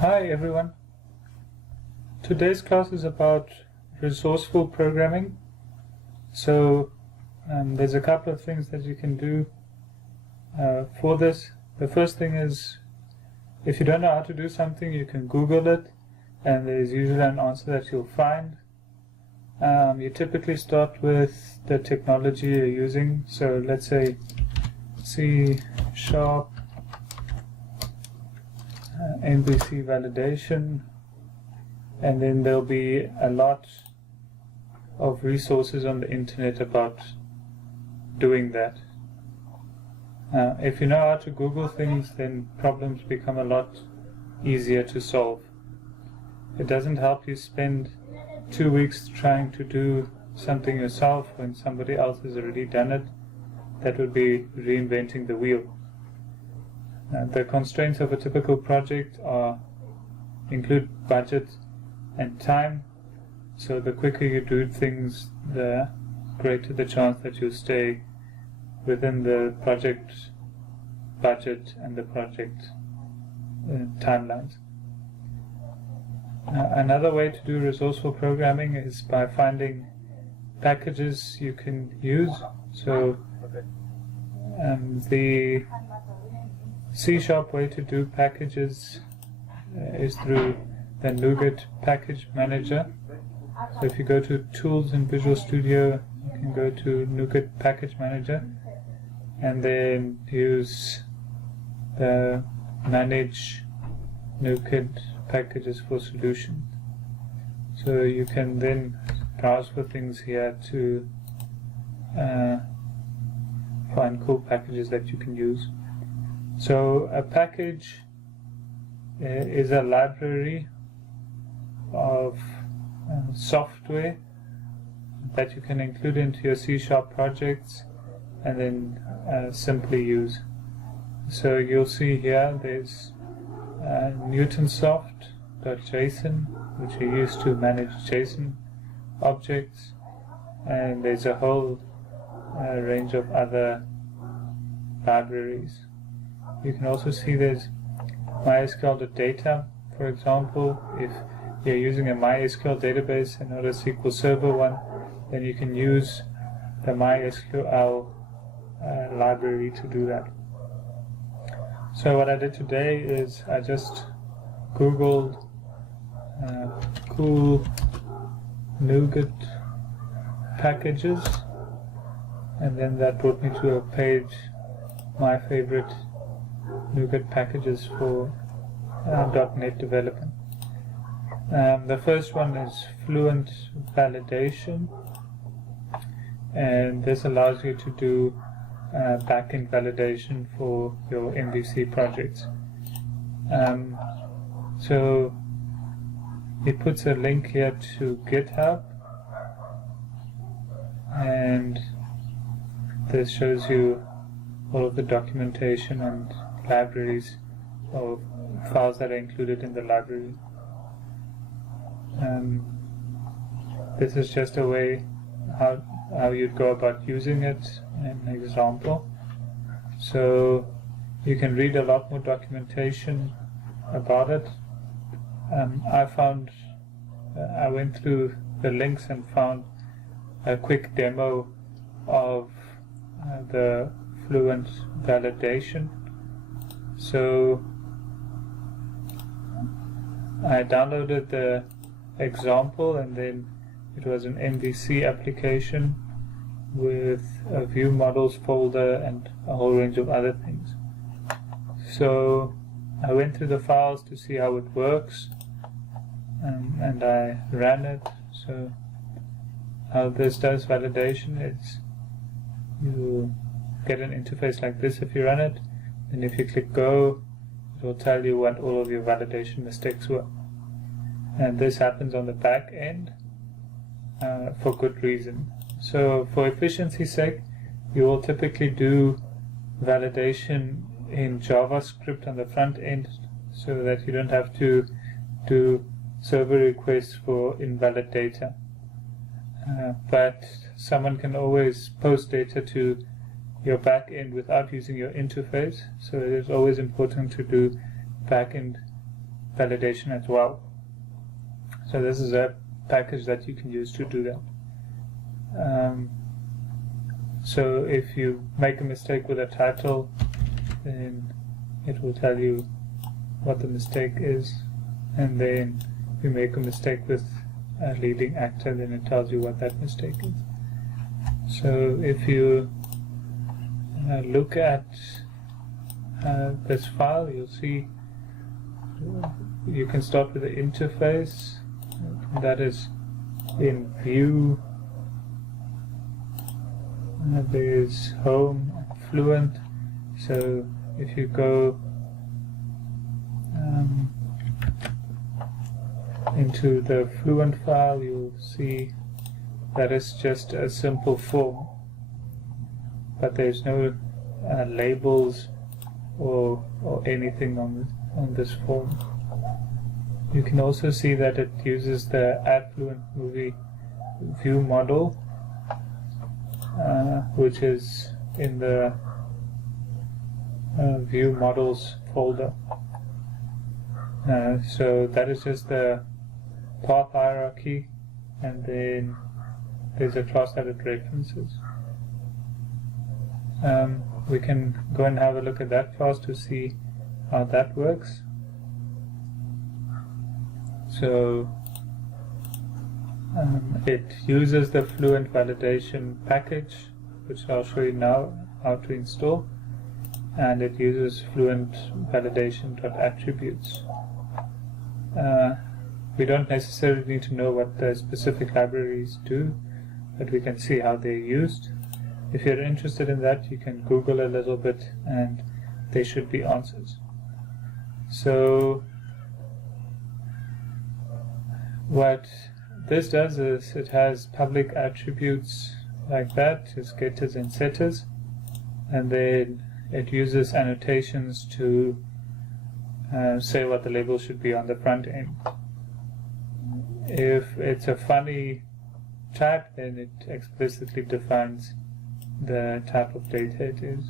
Hi everyone. Today's class is about resourceful programming. So there's a couple of things that you can do for this. The first thing is, if you don't know how to do something, you can Google it, and there's usually an answer that you'll find. You typically start with the technology you're using. So let's say C# Fluency Validation, and then there'll be a lot of resources on the internet about doing that. If you know how to Google things, then problems become a lot easier to solve. It doesn't help you spend 2 weeks trying to do something yourself when somebody else has already done it. That would be reinventing the wheel. The constraints of a typical project include budget and time. So the quicker you do things, the greater the chance that you'll stay within the project budget and the project timelines. Another way to do resourceful programming is by finding packages you can use. So the C# way to do packages is through the NuGet package manager. So if you go to Tools in Visual Studio, you can go to NuGet package manager and then use the Manage NuGet packages for solutions. So you can then browse for things here to find cool packages that you can use. So a package is a library of software that you can include into your C# projects and then simply use. So you'll see here there's newtonsoft.json, which you use to manage JSON objects, and there's a whole range of other libraries. You can also see there's MySQL.data, for example. If you're using a MySQL database and not a SQL Server one, then you can use the MySQL library to do that. So what I did today is I just Googled cool NuGet packages, and then that brought me to a page, my favorite NuGet packages for .NET development. The first one is Fluent Validation, and this allows you to do Backend Validation for your MVC projects. So it puts a link here to GitHub, and this shows you all of the documentation and libraries or files that are included in the library. This is just a way how you'd go about using it, an example. So you can read a lot more documentation about it. I went through the links and found a quick demo of the Fluent Validation. So I downloaded the example, and then it was an MVC application with a view models folder and a whole range of other things. So I went through the files to see how it works, and I ran it. So how this does validation is you get an interface like this if you run it, and if you click go, it will tell you what all of your validation mistakes were. And this happens on the back end for good reason. So for efficiency's sake, you will typically do validation in JavaScript on the front end, so that you don't have to do server requests for invalid data. But someone can always post data to your back end without using your interface, so it is always important to do back end validation as well. So this is a package that you can use to do that. So if you make a mistake with a title, then it will tell you what the mistake is, and then if you make a mistake with a leading actor, then it tells you what that mistake is. So if you look at this file, you'll see you can start with the interface, that is in view. There's home and Fluent. So if you go into the Fluent file, you'll see that it's just a simple form, but there's no labels or anything on this form. You can also see that it uses the Add Fluent Movie view model, which is in the view models folder. So that is just the path hierarchy, and then there's a class that it references. We can go and have a look at that class to see how that works. So it uses the Fluent Validation package, which I'll show you now how to install, and it uses Fluent Validation.attributes. We don't necessarily need to know what the specific libraries do, but we can see how they're used. If you're interested in that, you can Google a little bit and there should be answers. So what this does is it has public attributes like that, as getters and setters, and then it uses annotations to say what the label should be on the front end. If it's a funny type, then it explicitly defines the type of data it is.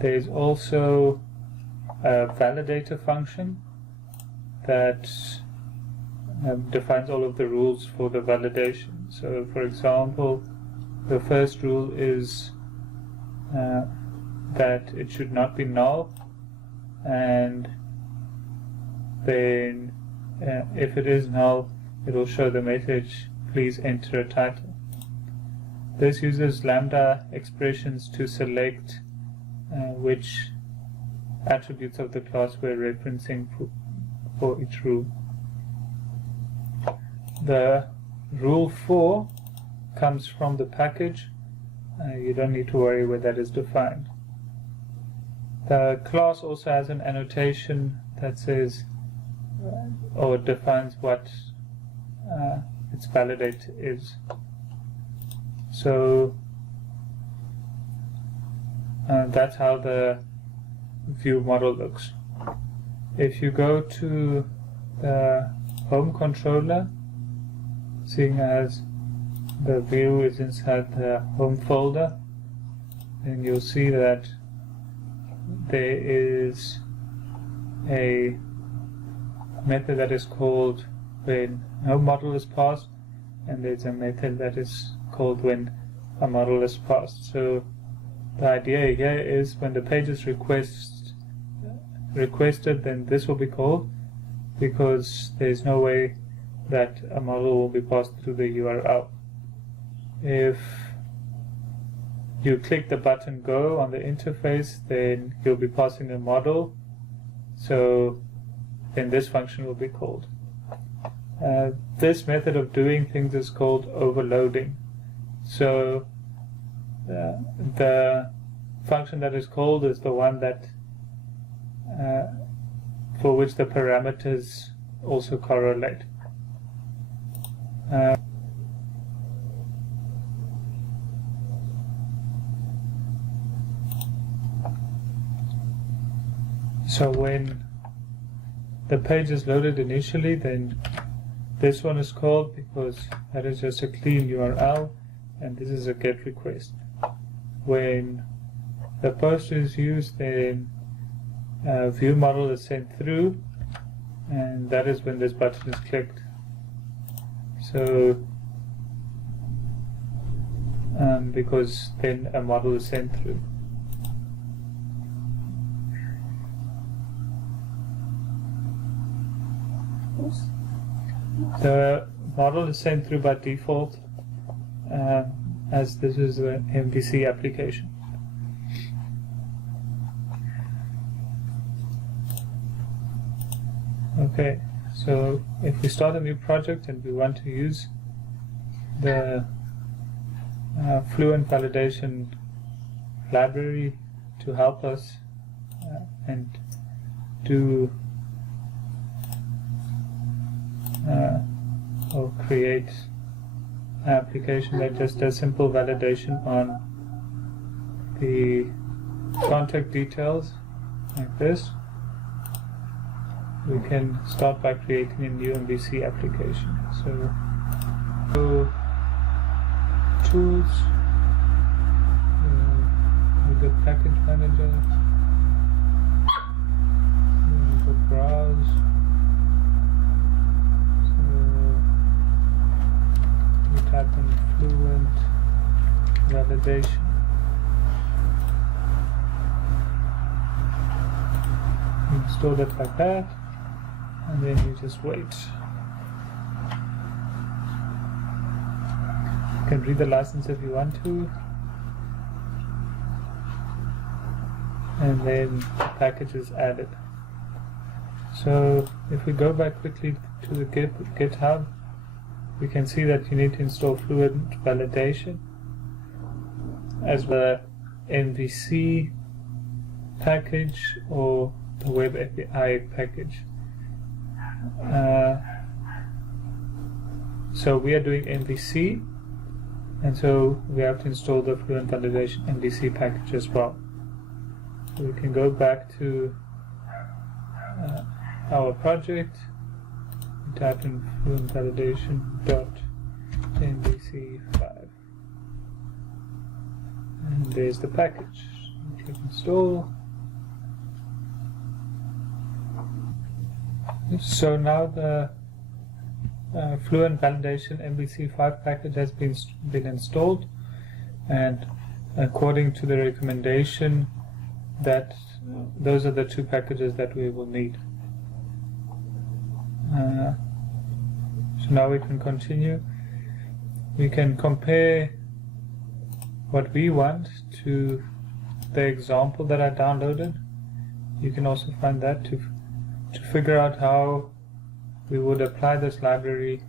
There's also a validator function that defines all of the rules for the validation. So for example, the first rule is that it should not be null, and then if it is null, it will show the message, please enter a title. This uses lambda expressions to select which attributes of the class we're referencing for each rule. The rule 4 comes from the package. You don't need to worry where that is defined. The class also has an annotation that says or defines what its validate is. So that's how the view model looks. If you go to the home controller, seeing as the view is inside the home folder, then you'll see that there is a method that is called when no model is passed, and there's a method that is called when a model is passed. So the idea here is when the page is requested, then this will be called, because there's no way that a model will be passed through the URL. If you click the button Go on the interface, then you'll be passing a model, so then this function will be called. This method of doing things is called overloading. So the function that is called is the one that for which the parameters also correlate. So when the page is loaded initially, then this one is called because that is just a clean URL, and this is a GET request. When the post is used, then view model is sent through, and that is when this button is clicked. So because then a model is sent through. The model is sent through by default, as this is an MVC application. Okay, so if we start a new project and we want to use the Fluent Validation library to help us and do or create an application that just does simple validation on the contact details like this, we can start by creating a new MVC application. So tools, with the package manager, go browse. So we type in Fluent Validation. Install it like that, and then you just wait. You can read the license if you want to, and then the package is added. So if we go back quickly to the GitHub, we can see that you need to install Fluent Validation as the MVC package or the Web API package. So we are doing MVC, and so we have to install the Fluent Validation MVC package as well. So we can go back to our project, we type in Fluent Validation.mvc5, and there's the package. Click install. So now the Fluent Validation MVC5 package has been installed, and according to the recommendation, that those are the two packages that we will need. So now we can continue. We can compare what we want to the example that I downloaded. You can also find that to figure out how we would apply this library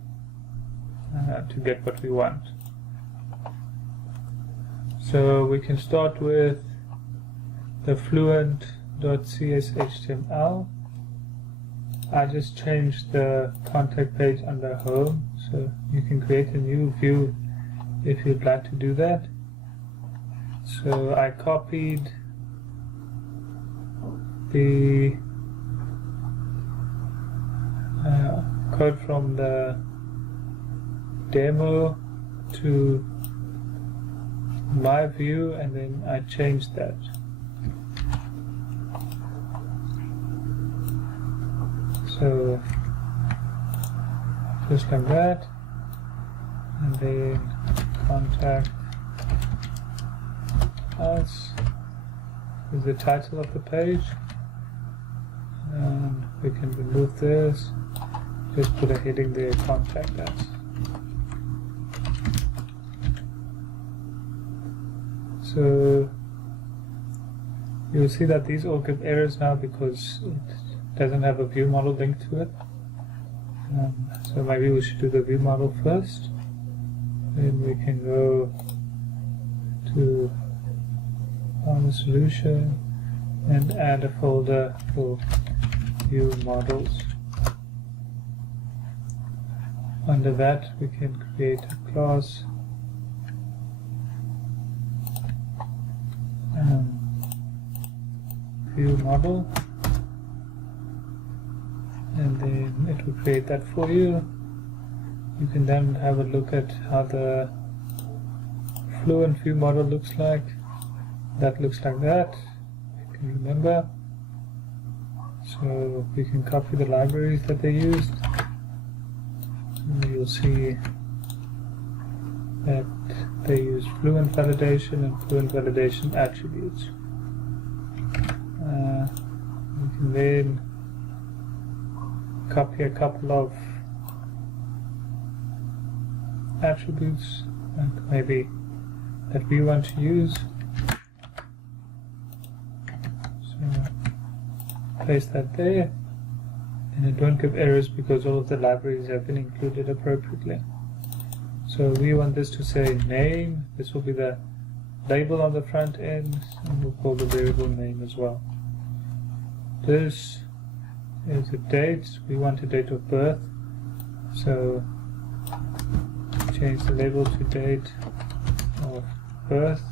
to get what we want. So we can start with the fluent.cshtml. I just changed the contact page under home, so you can create a new view if you'd like to do that. So I copied the code from the demo to my view, and then I changed that. So just like that, and then contact us is the title of the page, and we can remove this. Just put a heading there, contact us. So you'll see that these all give errors now because it doesn't have a view model linked to it. So maybe we should do the view model first. Then we can go to our solution and add a folder for view models. Under that, we can create a class view model, and then it will create that for you. You can then have a look at how the Fluent view model looks like. That looks like that, you can remember. So So we can copy the libraries that they used. And you'll see that they use Fluent Validation and Fluent Validation attributes. We can then copy a couple of attributes and maybe that we want to use. So place that there, and it won't give errors because all of the libraries have been included appropriately. So we want this to say name. This will be the label on the front end, and we'll call the variable name as well. This is a date. We want a date of birth, so change the label to date of birth.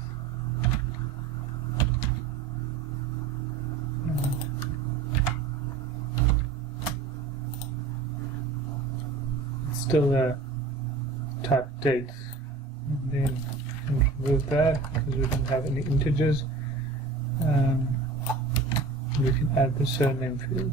It's still a type date, and then remove that because we don't have any integers. We can add the surname field.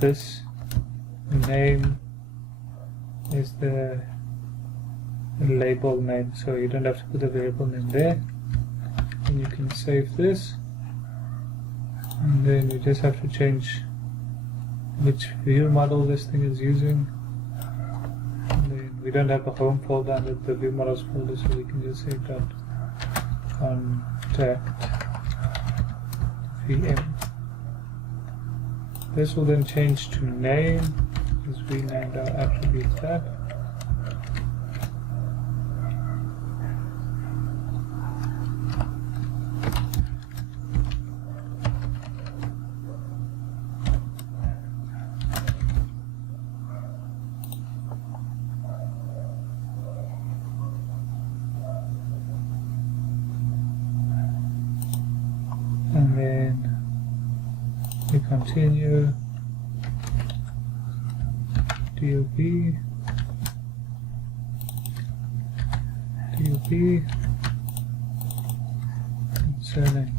This name is the label name, so you don't have to put the variable name there. And you can save this, and then you just have to change which view model this thing is using. And then we don't have a home folder under the view models folder, so we can just say .contact VM. This will then change to name, because we named our attributes that. And then we continue DOB, and surname.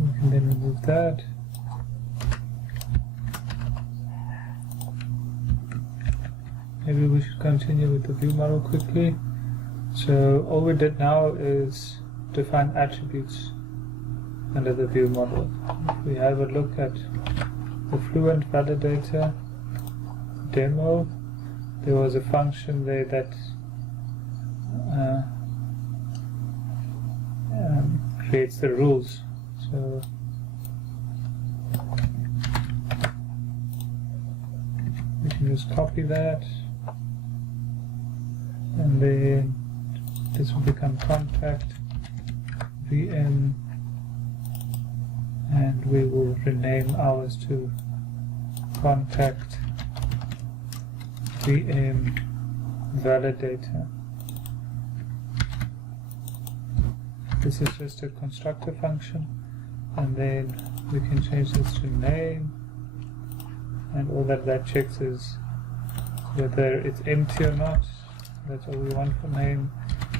We can then remove that. Maybe we should continue with the view model quickly. So all we did now is define attributes under the view model. If we have a look at the Fluent Validator demo, there was a function there that creates the rules. So we can just copy that, and then this will become contact VM, and we will rename ours to contact VM Validator. This is just a constructor function, and then we can change this to name, and all that checks is whether it's empty or not. That's all we want for name,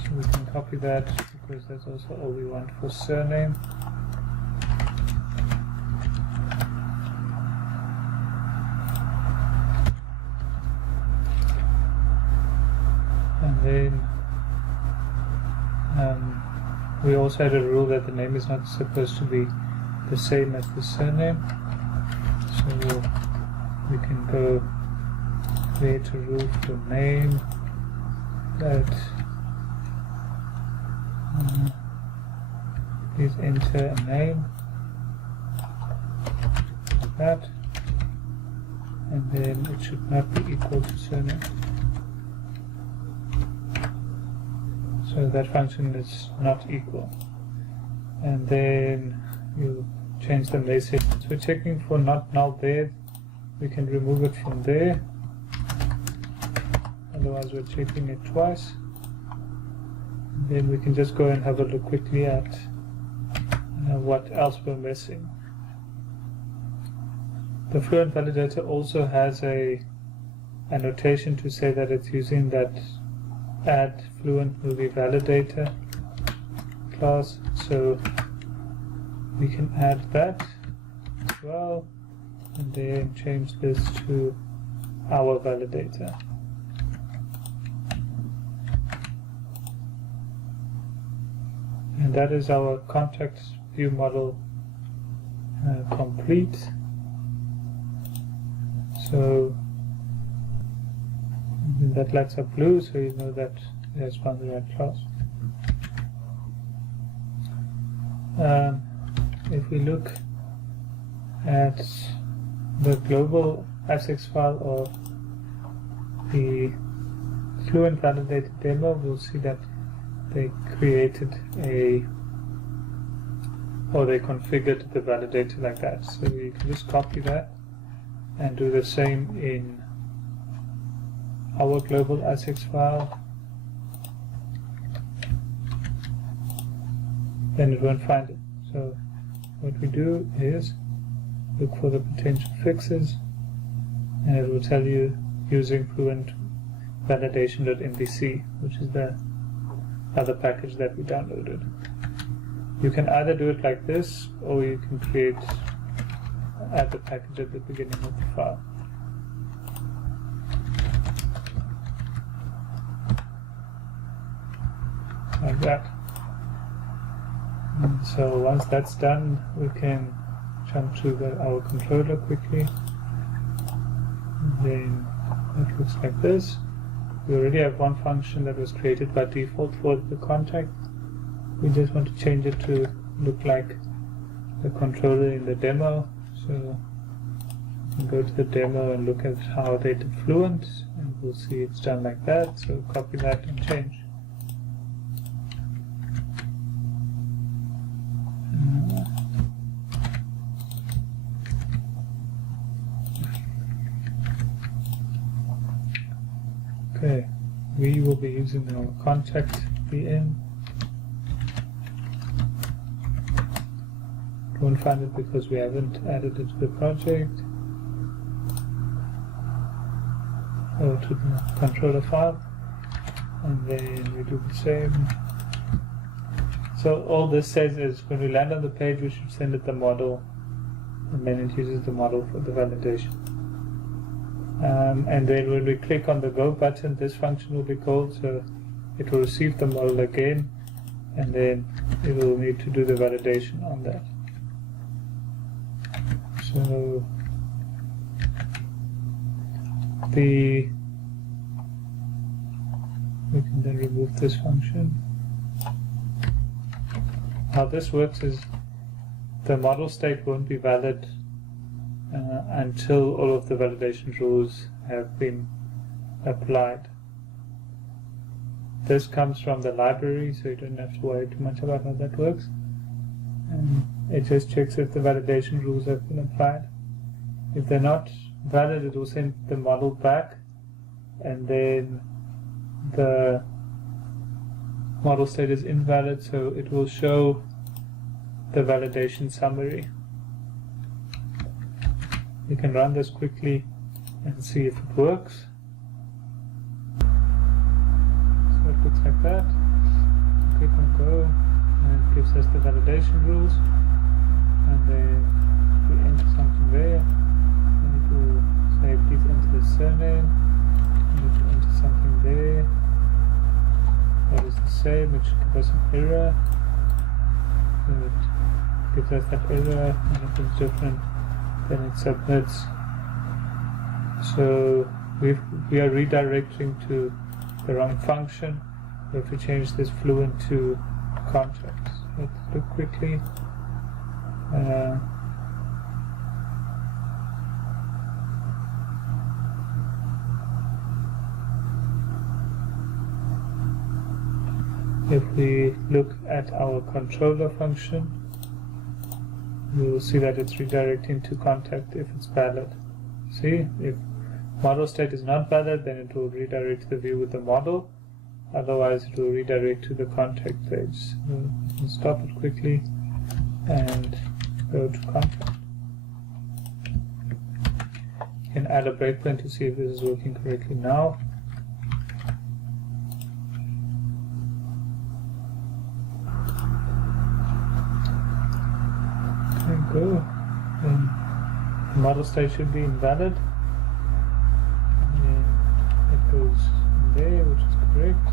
so we can copy that because that's also all we want for surname. And then we also had a rule that the name is not supposed to be the same as the surname, so we can go create a rule for name that please enter a name like that, and then it should not be equal to surname. So that function is not equal. And then you change the message. So checking for not null there, we can remove it from there. otherwise we're checking it twice. Then we can just go and have a look quickly at what else we're missing. The Fluent Validator also has a annotation to say that it's using that add Fluent Movie Validator class, so we can add that as well, and then change this to our validator. And that is our contact view model complete. So that lights up blue, so you know that it has found the right class. If we look at the global ASICS file of the Fluent Validator demo, we'll see that they created they configured the validator like that. So you can just copy that and do the same in our global ASICS file. Then it won't find it. So what we do is look for the potential fixes, and it will tell you using Fluent Validation.mvc, which is the other package that we downloaded. You can either do it like this, or you can add the package at the beginning of the file. Like that. And so once that's done, we can jump to our controller quickly. And then it looks like this. We already have one function that was created by default for the contact. We just want to change it to look like the controller in the demo. So we can go to the demo and look at how they did Fluent, and we'll see it's done like that. So copy that and change. Okay, we will be using our contact VM. Won't find it because we haven't added it to the project or to the controller file, and then we do the same. So all this says is when we land on the page, we should send it the model, and then it uses the model for the validation. And then when we click on the Go button, this function will be called, so it will receive the model again, and then it will need to do the validation on that. So we can then remove this function. How this works is the model state won't be valid until all of the validation rules have been applied. This comes from the library, so you don't have to worry too much about how that works. And it just checks if the validation rules have been applied. If they're not valid, it will send the model back, and then the model state is invalid, so it will show the validation summary. You can run this quickly and see if it works. So it looks like that. Click on Go, and it gives us the validation rules. And then we enter something there, and it will say please enter the surname, and if you enter something there that is the same, it should give us an error. So it gives us that error, and if it's different, then it submits. So we are redirecting to the wrong function. We have to change this Fluent to contacts. Let's look quickly. If we look at our controller function, we will see that it's redirecting to contact if it's valid. See, if model state is not valid, then it will redirect to the view with the model. Otherwise, it will redirect to the contact page. So we'll stop it quickly and go to contact. You can add a breakpoint to see if this is working correctly now. There you go. Then the model state should be invalid. And then it goes there, which is correct.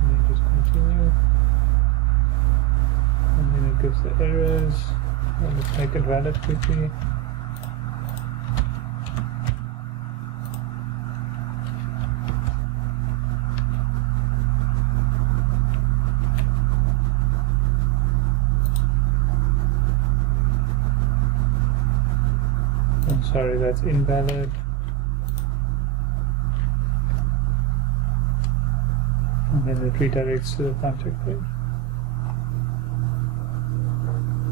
And then just continue. And then it gives the errors. And let's make it valid quickly. I'm sorry, that's invalid. And then it redirects to the contact page.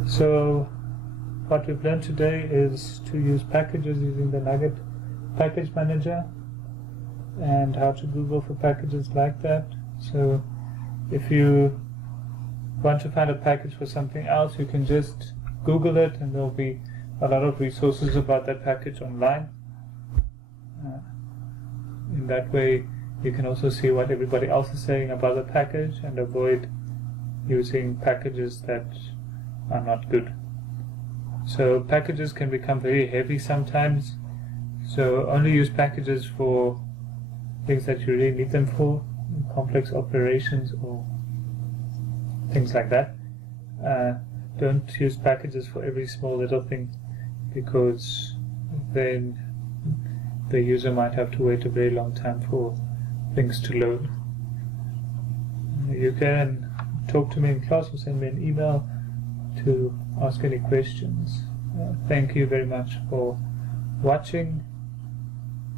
So what we've learned today is to use packages using the Nugget package manager and how to Google for packages like that. So if you want to find a package for something else, you can just Google it and there'll be a lot of resources about that package online. In that way, you can also see what everybody else is saying about the package and avoid using packages that are not good. So packages can become very heavy sometimes, so only use packages for things that you really need them for, complex operations or things like that. Don't use packages for every small little thing, because then the user might have to wait a very long time for things to load. You can talk to me in class or send me an email to ask any questions. Thank you very much for watching,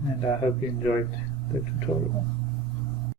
and I hope you enjoyed the tutorial.